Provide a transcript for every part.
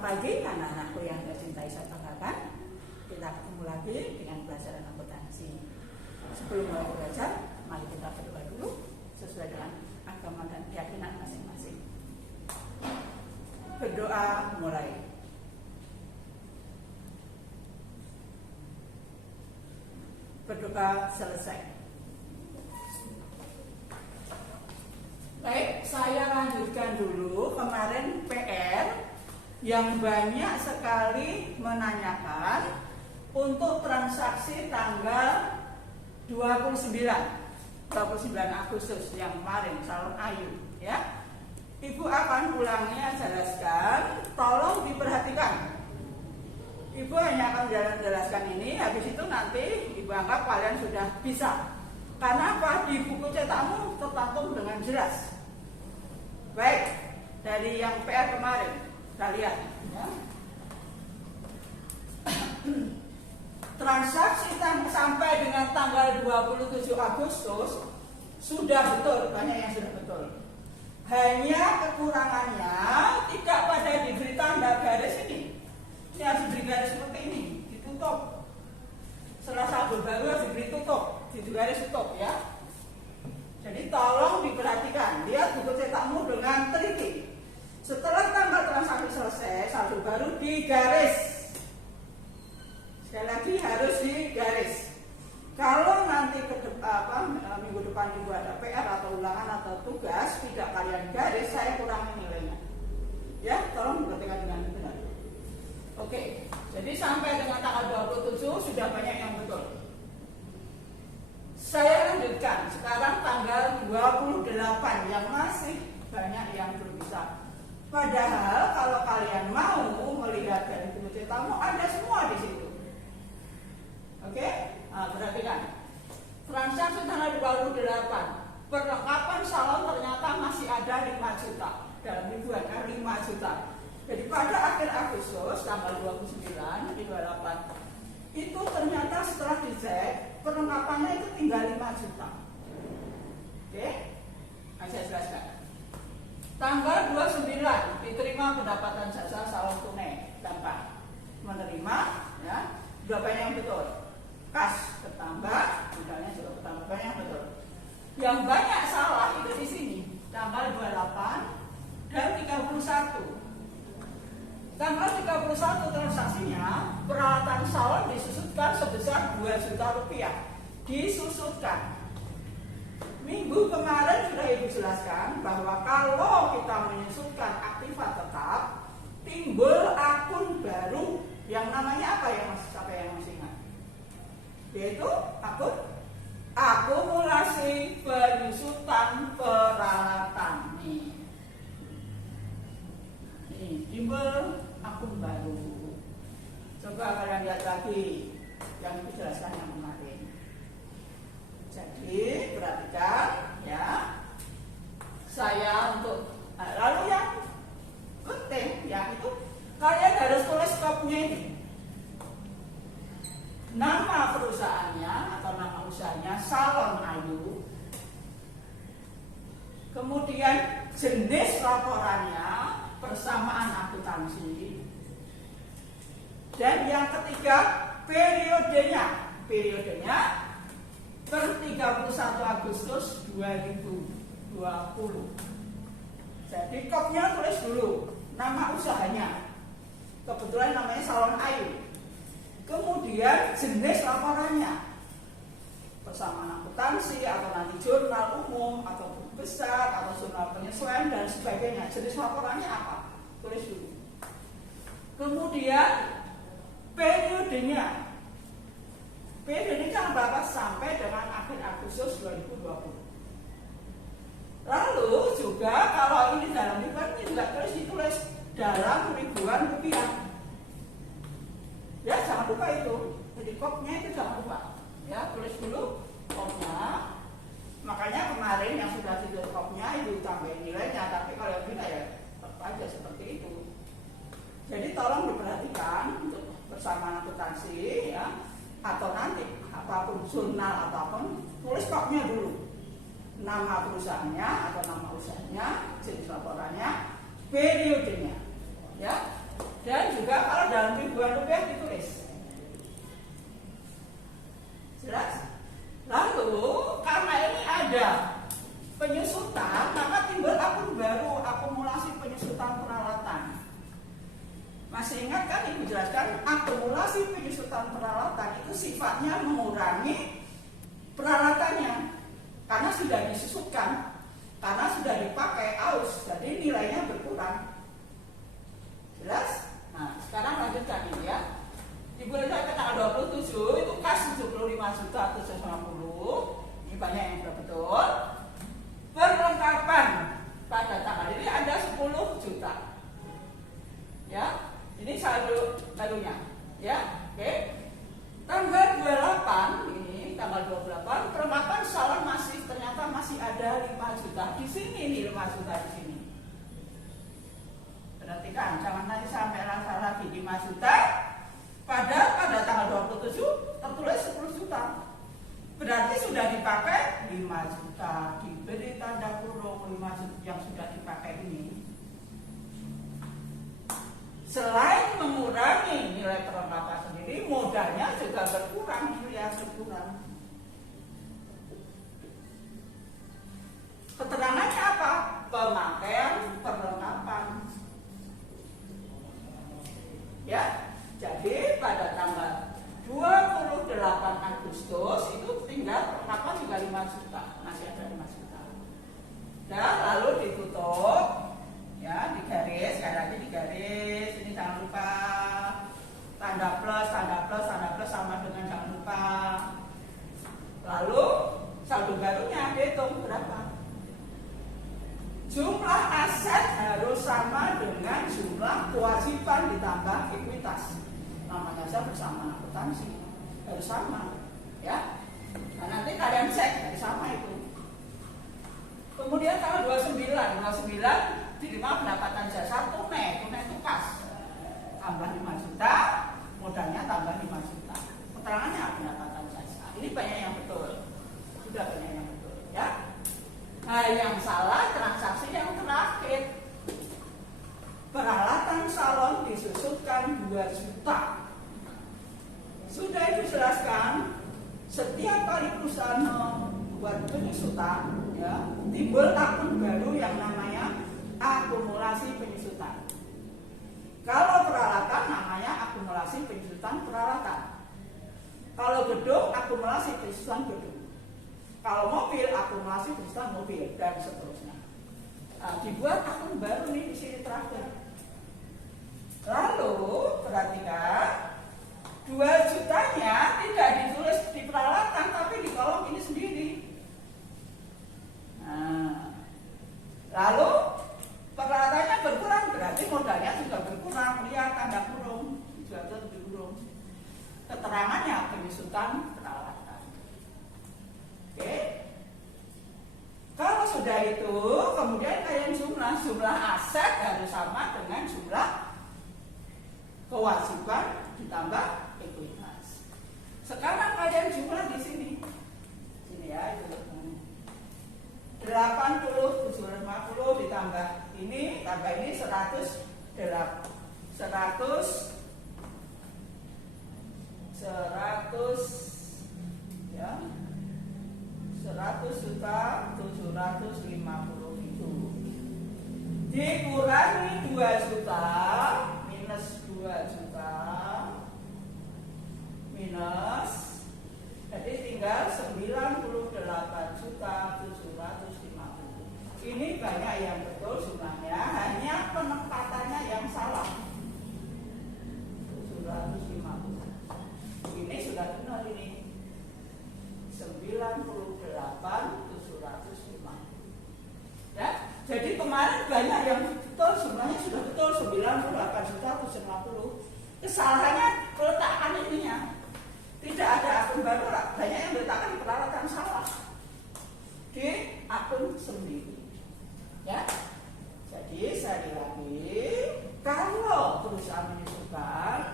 Selamat pagi anak-anakku yang tercintai saya banggakan. Kita ketemu lagi dengan pelajaran akuntansi. Sebelum mulai belajar, mari kita berdoa dulu sesuai dengan agama dan keyakinan masing-masing. Berdoa mulai. Berdoa selesai. Baik, saya lanjutkan dulu kemarin PR yang banyak sekali menanyakan untuk transaksi tanggal 29 Agustus yang kemarin, salon Ayu ya. Ibu akan ulangnya jelaskan, tolong diperhatikan. Ibu hanya akan menjelaskan ini, habis itu nanti Ibu anggap kalian sudah bisa. Karena apa? Di buku cetakmu tercantum dengan jelas. Baik, dari yang PR kemarin kita lihat ya. Transaksi sampai dengan tanggal 27 Agustus sudah betul, banyak yang sudah betul. Hanya kekurangannya tidak pada diberi tanda garis ini. Ini harus diberi garis seperti ini, ditutup. Setelah saldo baru harus diberi tutup, diberi garis tutup ya. Jadi tolong diperhatikan, lihat buku cetakmu dengan teliti. Setelah tanggal transaksi selesai, saldo baru digaris. Sekali lagi harus digaris. Kalau nanti minggu depan Ibu ada PR atau ulangan atau tugas tidak kalian garis, saya kurangi nilainya. Ya, tolong diperhatikan dengan benar. Oke, jadi sampai dengan tanggal 27 sudah banyak yang betul. Saya lanjutkan, sekarang tanggal 28 yang masih banyak yang belum bisa. Padahal kalau kalian mau melihat dari buku cetakmu ada semua di situ. Oke? Nah, perhatikan. Transaksi tanggal 28. Perlengkapan salon ternyata masih ada 5 juta. Dalam ribuan kan 5 juta. Jadi pada akhir Agustus tanggal 29 di 28 itu ternyata setelah dicek perlengkapannya itu tinggal 5 juta. Oke? Nah, saya jelaskan. Tanggal 29 diterima pendapatan jasa salon tunai, gampang. Menerima ya, berapa yang betul? Kas bertambah, modalnya juga bertambah, banyak betul. Yang banyak salah itu di sini, tanggal 28 dan 31. Tanggal 31 transaksinya peralatan salon disusutkan sebesar 2 juta rupiah. Disusutkan. Minggu kemarin sudah Ibu jelaskan bahwa kalau kita menyusutkan aktiva tetap, timbul akun baru yang namanya apa ya Mas? Siapa yang masih ingat? Yaitu akun akumulasi penyusutan peralatan. Nih, timbul akun baru. Coba kalian lihat lagi yang Ibu jelaskan yang kemarin. Jadi perhatikan ya, saya untuk lalu yang penting ya itu kalian harus tulis skopnya ini. Nama perusahaannya atau nama usahanya Salon Ayu. Kemudian jenis laporannya, persamaan akuntansi. Dan yang ketiga periodenya. Periodenya per 31 Agustus 2020. Jadi kopnya tulis dulu nama usahanya. Kebetulan namanya Salon Ayu. Kemudian jenis laporannya. Persamaan akuntansi atau nanti jurnal umum atau buku besar atau jurnal penyesuaian dan sebagainya. Jenis laporannya apa? Tulis dulu. Kemudian periodenya. Periodenya berapa sampai dengan akhir Agustus 2020. Lalu juga kalau ini dalam ribuan ini juga ditulis dalam ribuan rupiah. Ya jangan lupa itu. Jadi kopnya itu jangan lupa. Ya tulis dulu kopnya. Makanya kemarin yang sudah ditulis kopnya Ibu tambahin nilainya. Tapi kalau yang tidak ya tetap aja seperti itu. Jadi tolong diperhatikan untuk persamaan akuntansi ya. Atau nanti apapun jurnal ataupun tulis kopnya dulu, nama perusahaannya atau nama usahanya, jenis laporannya, periodenya, ya. Dan juga kalau dalam ribuan rupiah ditulis. Jelas? Lalu karena ini ada penyusutan, maka timbul akun baru, akumulasi penyusutan peralatan. Masih ingat kan Ibu jelaskan, akumulasi penyusutan peralatan itu sifatnya mengurangi peralatannya karena sudah disusutkan, karena sudah dipakai aus, jadi nilainya berkurang. Jelas? Nah, sekarang lanjutkan ini ya. Ibu lihat ke tanggal 27 itu kas 75.750. Ini banyak yang sudah betul. Perlengkapan pada tanggal ini ada 10 juta. Ya, ini saldo barunya. Ya, oke. Tanggal 28 ini tanggal 28 perlengkapan salon ternyata masih ada 5 juta di sini nih, 5 juta di sini. Perhatikan, jangan nanti sampai rasa lagi 5 juta. Pada tanggal 27 tertulis 10 juta. Berarti sudah dipakai 5 juta. Diberi tanda kurung 5 juta yang sudah dipakai ini. Selain mengurangi nilai perlengkapan sendiri, modalnya juga berkurang, miliar berkurang. Keterangannya apa? Pemakaian perlengkapan. Ya. Jadi pada tanggal 28 Agustus itu tinggal perlengkapan juga 5 juta, masih ada 5 juta. Dan lalu ditutup, ya digaris, sekali lagi digaris. Ini jangan lupa tanda plus sama dengan jangan lupa. Lalu saldo barunya dihitung berapa? Jumlah aset harus sama dengan jumlah kewajiban ditambah ekuitas. Nama saja bersama akuntansi harus sama, ya. Nah, nanti kalian cek harus sama itu. Kemudian tanggal 29 diterima pendapatan jasa tunai itu kas tambah 5 juta, modalnya tambah 5 juta. Keterangannya pendapatan jasa. Ini banyak yang betul, sudah banyak yang betul, ya. Nah, yang salah transaksi yang terakhir. Peralatan salon disusutkan 2 juta. Sudah dijelaskan, setiap kali perusahaan membuat penyusutan, ya, timbul akun baru yang namanya akumulasi penyusutan. Kalau peralatan namanya akumulasi penyusutan peralatan. Kalau gedung, akumulasi penyusutan gedung. Kalau mobil, akumulasi penyusutan mobil, dan seterusnya. Nah, dibuat akun baru nih di sini terakhir. Lalu perhatikan, 2 jutanya tidak ditulis di peralatan tapi di kolom ini sendiri. Nah, lalu peralatannya berkurang, berarti modalnya juga berkurang. Lihat tanda kurung, juga kurung. Keterangannya penyusutan peralatan. Oke. Kalau sudah itu, kemudian kalian jumlah aset harus sama dengan jumlah kewajiban ditambah ekuitas. Sekarang kalian jumlah di sini. Sini ya, itu. 80 750 ditambah ini, tambah ini 100 ya. 100 juta 750 itu dikurangi 2 juta minus 2 juta minus, jadi tinggal 98 juta 750. Ini banyak yang betul jumlahnya, hanya penempatannya yang salah. 750 ini sudah benar ini 98.750. Ya, jadi kemarin banyak yang betul, jumlahnya sudah betul 98.750. Kesalahannya peletakan ininya. Tidak ada akun baru, banyak yang diletakkan di peralatan salah di akun sendiri. Ya, jadi sekali lagi, kalau perusahaan menyusukan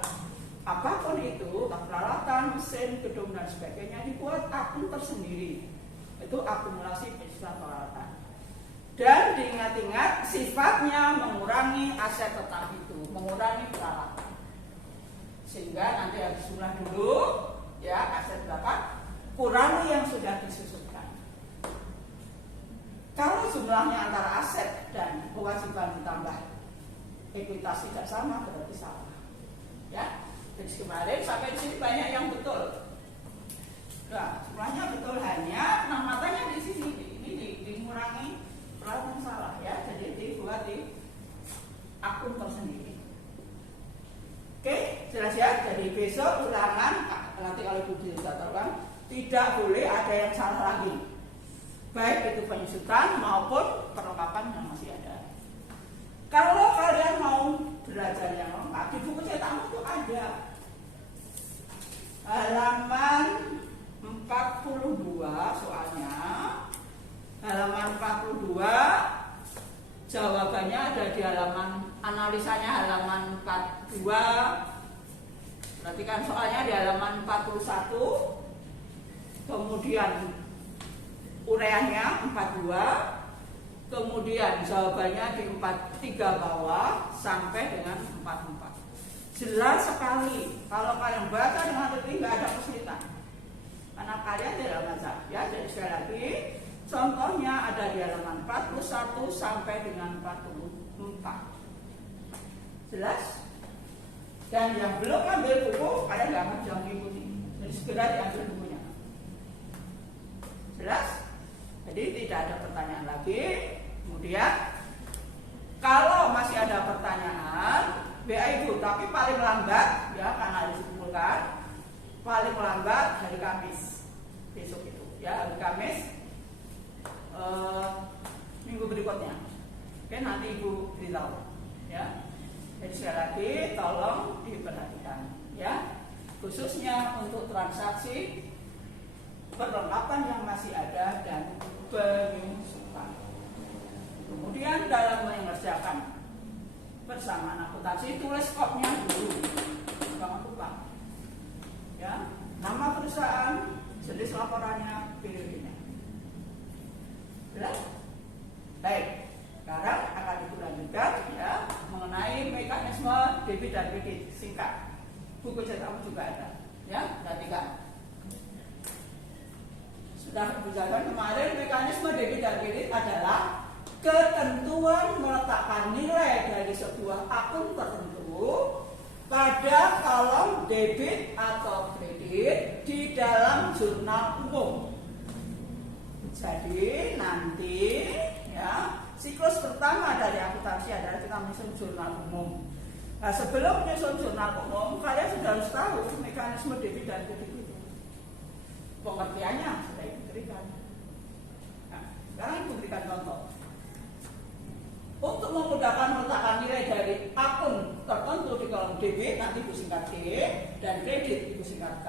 apapun itu, peralatan, mesin, gedung dan sebagainya, dibuat akun tersendiri. Itu akumulasi penyusutan peralatan. Dan diingat-ingat sifatnya mengurangi aset tetap itu, mengurangi peralatan. Sehingga nanti harus jumlah dulu, ya aset berapa, kurangi yang sudah disusutkan. Kalau jumlahnya antara aset dan kewajiban ditambah ekuitas tidak sama, berarti salah. Ya, jadi kemarin sampai di sini banyak yang betul. Nah, jumlahnya betul, hanya penampatannya di sini ini mengurangi peralatan salah, ya. Jadi dibuat di akun tersendiri. Oke, jelas ya. Jadi besok ulangan, nanti kalau Ibu dijadwalkan, tidak boleh ada yang salah lagi, baik itu penyusutan maupun perlengkapan yang masih ada. Kalau kalian mau belajar yang lengkap, di buku cetakmu itu ada halaman 42 soalnya. Halaman 42, jawabannya ada di halaman, analisanya halaman 42. Perhatikan soalnya di halaman 41. Kemudian uraiannya 42. Kemudian jawabannya di 43 bawah sampai dengan 44. Jelas sekali. Kalau kalian baca dengan teliti nggak ada kesulitan, karena kalian tidak baca, ya. Jadi sekali lagi, contohnya ada di halaman 41 sampai dengan 44. Jelas? Dan yang belum ambil buku, kalian nggak akan jangan mengikuti. Jadi segera diambil bukunya. Jelas? Jadi tidak ada pertanyaan lagi. Kemudian kalau masih ada pertanyaan, WA Ibu, tapi paling lambat, ya, karena disimpulkan paling lambat hari Kamis besok itu, ya, hari Kamis minggu berikutnya. Oke, nanti Ibu beritahu, ya. Jadi sekali lagi tolong diperhatikan, ya, khususnya untuk transaksi perlengkapan yang masih ada dan penyusutan. Kemudian dalam mengerjakan persamaan akuntansi, tulis skopnya dulu, jangan lupa, ya, nama perusahaan, jenis laporannya, periodenya. Jelas? Baik, sekarang akan dilanjutkan, ya, mengenai mekanisme debit dan kredit singkat. Buku cetakmu juga ada, ya, perhatikan. Sudah dijelaskan kemarin, mekanisme debit dan kredit adalah ketentuan meletakkan nilai dari sebuah akun tertentu pada kolom debit atau kredit di dalam jurnal umum. Jadi nanti, ya, siklus pertama dari akuntansi adalah kita menyusun jurnal umum. Nah, sebelum menyusun jurnal umum, kalian sudah harus tahu mekanisme debit dan kredit itu. Pengertiannya sudah diberikan. Nah, sekarang Ibu berikan contoh. Untuk memudahkan meletakkan nilai dari akun tertentu di kolom debit, nanti Ibu singkat D, dan kredit Ibu singkat K.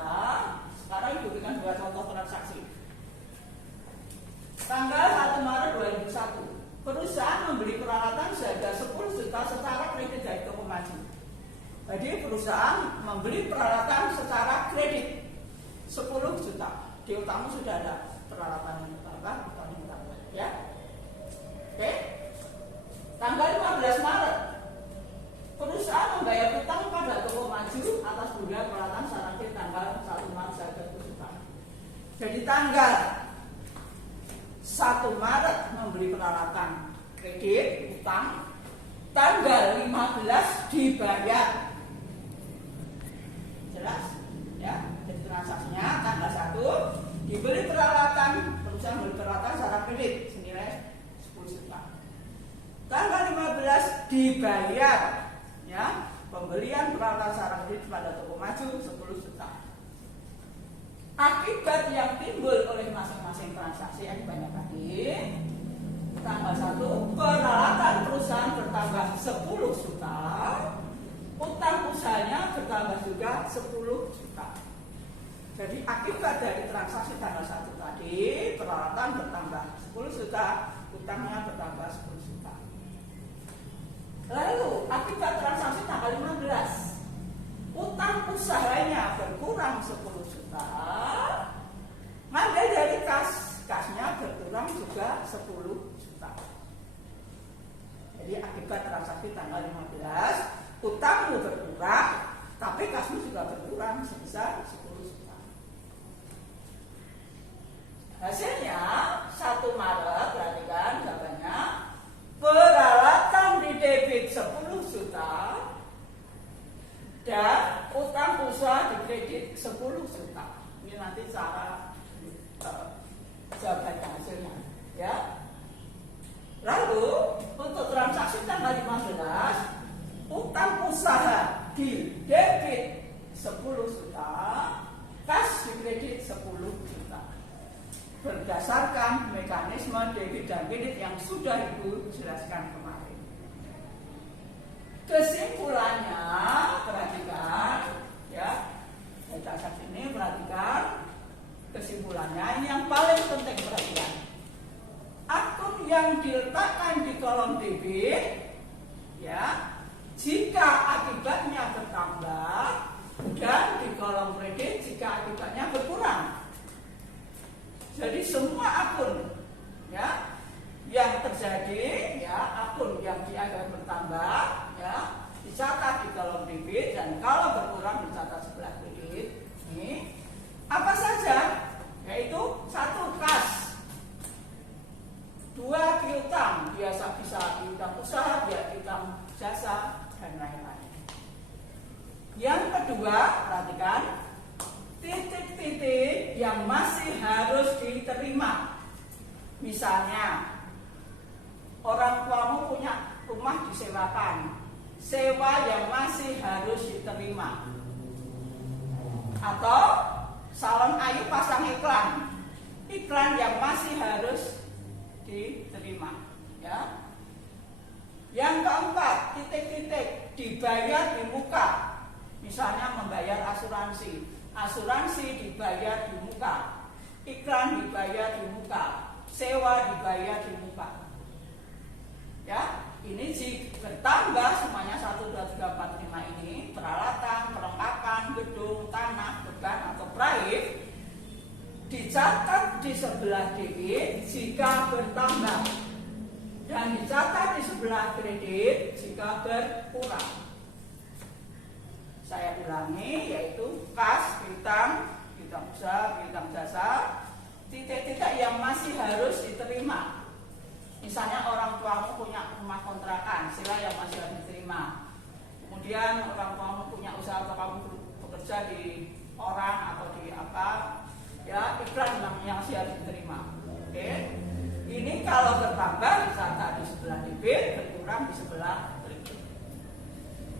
Sekarang Ibu berikan dua contoh transaksi. Tanggal 1 Maret 2001, perusahaan membeli peralatan seharga 10 juta secara kredit dari toko maju. Jadi perusahaan membeli peralatan secara kredit 10 juta. Di utama sudah ada peralatan yang utama, ya. Oke. Tanggal 15 Maret, perusahaan membayar utang pada toko maju atas pembelian peralatan secara kredit tanggal 1 Maret seharga 1 juta. Jadi tanggal 1 Maret membeli peralatan kredit utang, tanggal 15 dibayar. Jelas? Ya, jadi transaksinya tanggal 1 dibeli peralatan, perusahaan membeli peralatan secara kredit senilai 10 juta. Tanggal 15 dibayar, ya, pembelian peralatan secara kredit pada toko maju 10 juta. Akibat yang timbul oleh masing-masing transaksi yang banyak tadi, tanggal 1 peralatan perusahaan bertambah 10 juta, utang usahanya bertambah juga 10 juta. Jadi akibat dari transaksi tanggal 1 tadi, peralatan bertambah 10 juta, utangnya bertambah 10 juta. Lalu akibat transaksi tanggal 15, utang usahanya berkurang 10 juta, ngambil dari kasnya berkurang juga 10 juta. Jadi akibat transaksi tanggal 15, utangmu berkurang, tapi kasmu juga berkurang sebesar 10 juta. Hasilnya 1 Maret, perhatikan jawabannya, peralatan di debit 10 juta dan utang usaha di kredit 10 juta. Ini nanti cara jawaban hasilnya, ya. Lalu untuk transaksi tanggal 15, utang usaha di debit 10 juta, kas di kredit 10 juta. Berdasarkan mekanisme debit dan kredit yang sudah Ibu jelaskan kemarin. Kesimpulannya, perhatikan, ya. Transaksi ini perhatikan kesimpulannya. Ini yang paling penting, perhatikan. Akun yang diletakkan di kolom debit, ya, jika akibatnya bertambah, dan di kolom kredit jika akibatnya berkurang. Jadi semua akun, ya, yang terjadi, ya, akun yang dianggap bertambah, ya, dicatat di kolom debit, dan kalau berkurang dicatat sebelah kredit. Ini apa saja? Yaitu 1 kas, 2 piutang, biasa bisa piutang usaha, piutang jasa, dan lain-lain. Yang kedua, perhatikan titik-titik yang masih harus diterima. Misalnya, orang tuamu punya rumah disewakan, sewa yang masih harus diterima. Atau salon ayu pasang iklan, iklan yang masih harus diterima, ya. Yang keempat, titik-titik dibayar di muka. Misalnya membayar asuransi, asuransi dibayar di muka, iklan dibayar di muka, sewa dibayar di muka. Ya, ini jika bertambah semuanya 1, 2, 3, 4, 5 ini, peralatan, perlengkapan, gedung, tanah, beban atau praif, dicatat di sebelah debit jika bertambah dan dicatat di sebelah kredit jika berkurang. Saya ulangi, yaitu kas, piutang, piutang usaha, piutang jasa, titik-titik yang masih harus diterima. Misalnya orang tuamu punya rumah kontrakan, sewa yang masih harus diterima. Kemudian orang tuamu punya usaha atau kamu bekerja di orang atau di apa, ya, iklan yang masih harus diterima. Oke. Ini kalau bertambah dicatat di sebelah debit, berkurang di sebelah kredit.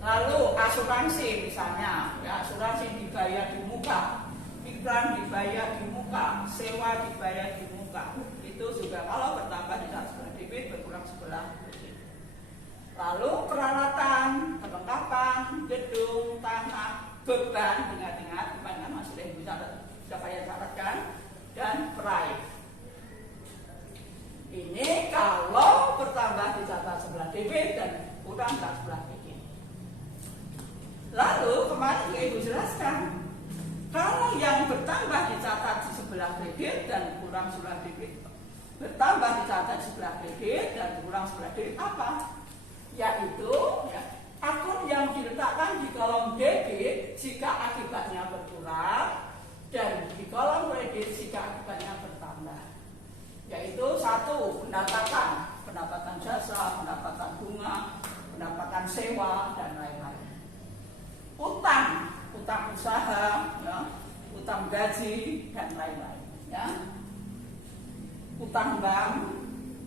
Lalu asuransi misalnya, ya, asuransi dibayar di muka, iklan dibayar di muka, sewa dibayar di muka. Itu juga kalau bertambah dicatat sebelah debit, berkurang sebelah kredit. Lalu peralatan, perlengkapan, gedung, tanah, beban, ingat-ingat, beban kan masih ada bisa saya catatkan, dan praif. Ini kalau bertambah dicatat sebelah debit dan kurang sebelah kredit. Lalu kemarin Ibu jelaskan, kalau yang bertambah dicatat di sebelah kredit dan kurang sebelah debit, bertambah dicatat sebelah kredit dan kurang sebelah debit apa? Yaitu, ya, akun yang diletakkan di kolom debit jika akibatnya berkurang dan di kolom kredit jika akibatnya bertambah. Yaitu 1, pendapatan jasa, pendapatan bunga, pendapatan sewa, dan lain-lain. Utang usaha, ya, utang gaji, dan lain-lain, ya. Utang bank.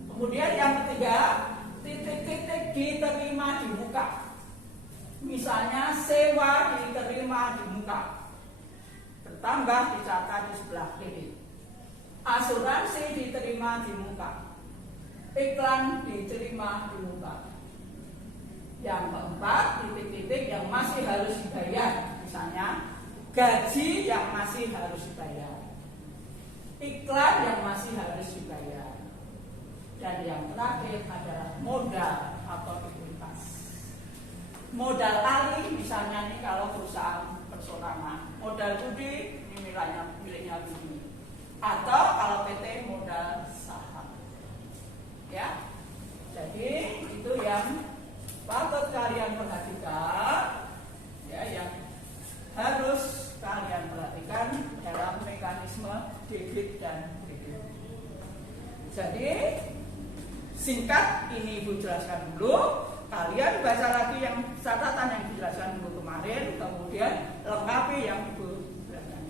Kemudian yang ketiga, titik-titik diterima di muka. Misalnya sewa diterima di muka, bertambah dicatat di sebelah kredit. Asuransi diterima di muka, iklan diterima di muka. Yang keempat, titik-titik yang masih harus dibayar. Misalnya gaji yang masih harus dibayar, iklan yang masih harus dibayar. Dan yang terakhir adalah modal atau likuiditas. Modal alih misalnya nih kalau perusahaan persorangan, modal budi ini miliknya budi. Atau kalau PT modal saham, ya. Jadi itu yang patut kalian perhatikan. Jadi singkat ini Ibu jelaskan dulu. Kalian baca lagi yang catatan yang dijelaskan Ibu kemarin, kemudian lengkapi yang Ibu jelaskan.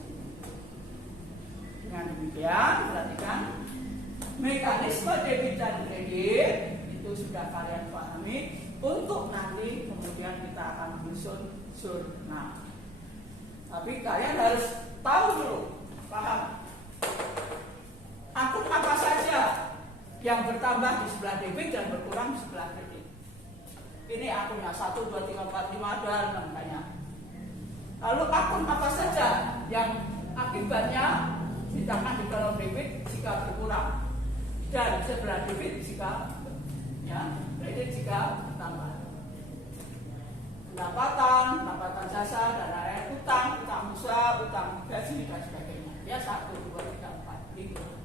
Dengan demikian, perhatikan mekanisme debit dan kredit itu sudah kalian pahami. Untuk nanti kemudian kita akan menyusun jurnal. Tapi kalian harus tahu dulu, paham akun apa saja yang bertambah di sebelah debit dan berkurang di sebelah kredit. Ini akunnya 1, 2, 3, 4, 5 dan banyak. Lalu akun apa saja yang akibatnya sedangkan di kolom debit jika berkurang dan sebelah debit jika kredit jika bertambah. Pendapatan jasa, dana lain, utang usaha, utang gaji dan sebagainya. Ya 1, 2, 3, 4, 5.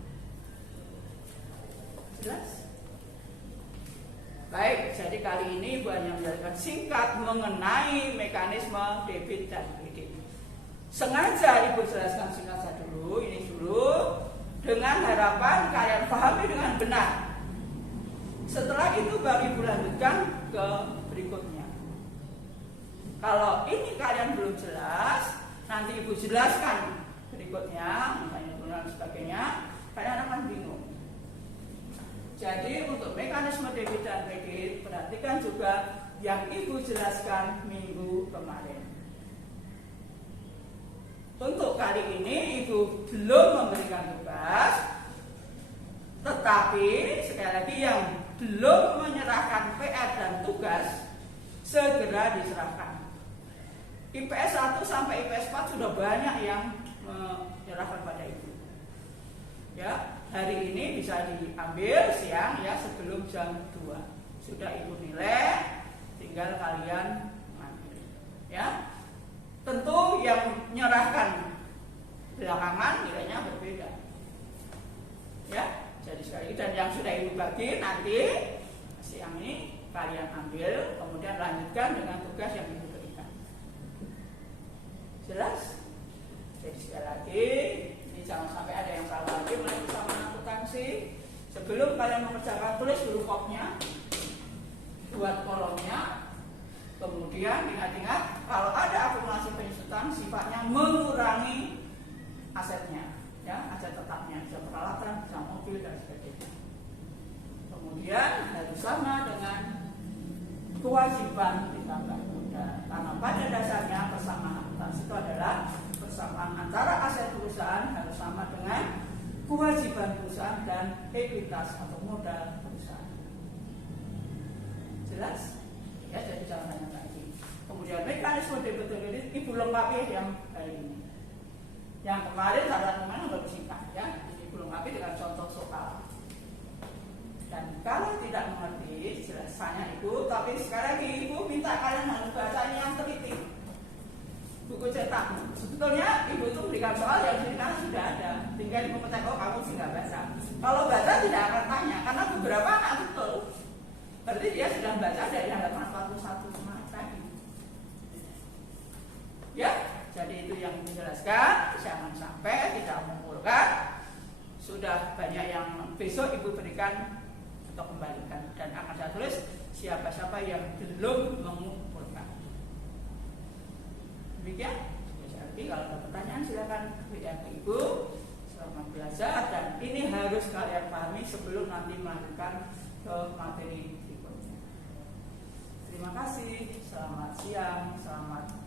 Jelas? Baik, jadi kali ini Ibu hanya menjelaskan singkat mengenai mekanisme debit dan kredit. Sengaja Ibu jelaskan singkat saja dulu, ini dulu, dengan harapan kalian pahami dengan benar. Setelah itu baru Ibu lanjutkan ke berikutnya. Kalau ini kalian belum jelas, nanti Ibu jelaskan berikutnya, misalnya dan sebagainya, kalian akan bingung. Jadi untuk mekanisme debit dan kredit, perhatikan juga yang Ibu jelaskan minggu kemarin. Untuk kali ini Ibu belum memberikan tugas, tetapi sekali lagi yang belum menyerahkan PR dan tugas segera diserahkan. IPS 1 sampai IPS 4 sudah banyak yang menyerahkan pada Ibu. Ya, hari ini bisa diambil siang ya sebelum jam 2. Sudah Ibu nilai, tinggal kalian mengambil. Ya. Tentu yang menyerahkan belakangan nilainya berbeda. Ya, jadi sekali dan yang sudah Ibu bagi nanti siang ini kalian ambil, kemudian lanjutkan dengan tugas yang Ibu berikan. Jelas? Jadi sekali lagi jangan sampai ada yang salah lagi mulai bersama akuntansi. Sebelum kalian mengerjakan, tulis dulu kopnya, buat kolomnya. Kemudian ingat-ingat kalau ada akumulasi penyusutan sifatnya mengurangi asetnya, ya aset tetapnya, bisa peralatan, bisa mobil dan sebagainya. Kemudian harus sama dengan kewajiban ditambah modal. Karena pada dasarnya persamaan akuntansi itu adalah persamaan antara aset perusahaan harus sama dengan kewajiban perusahaan dan ekuitas atau modal perusahaan. Jelas? Ya, jadi jangan tanya lagi. Kemudian mekanisme debit dan kredit Ibu lengkapi yang kali ini. Yang kemarin salah kemarin baru singkat ya. Ibu lengkapi dengan contoh soal. Dan kalau tidak mengerti jelasannya Ibu, tapi sekali lagi Ibu minta kalian harus bacanya yang teliti. Buku cetak. Sebetulnya Ibu itu berikan soal yang di sana sudah ada. Tinggal Ibu petek, oh kamu sih nggak baca. Kalau baca tidak akan tanya, karena beberapa anak betul. Berarti dia sudah baca dari halaman 41 kemarin tadi. Ya, jadi itu yang dijelaskan. Jangan sampai tidak mengumpulkan. Sudah banyak yang besok Ibu berikan atau kembalikan. Dan akan saya tulis siapa-siapa yang belum mengumpulkan. Demikian. Jadi kalau ada pertanyaan silakan WA ke Ibu. Selamat belajar dan ini harus kalian pahami sebelum nanti melanjutkan ke materi berikutnya. Terima kasih. Selamat siang. Selamat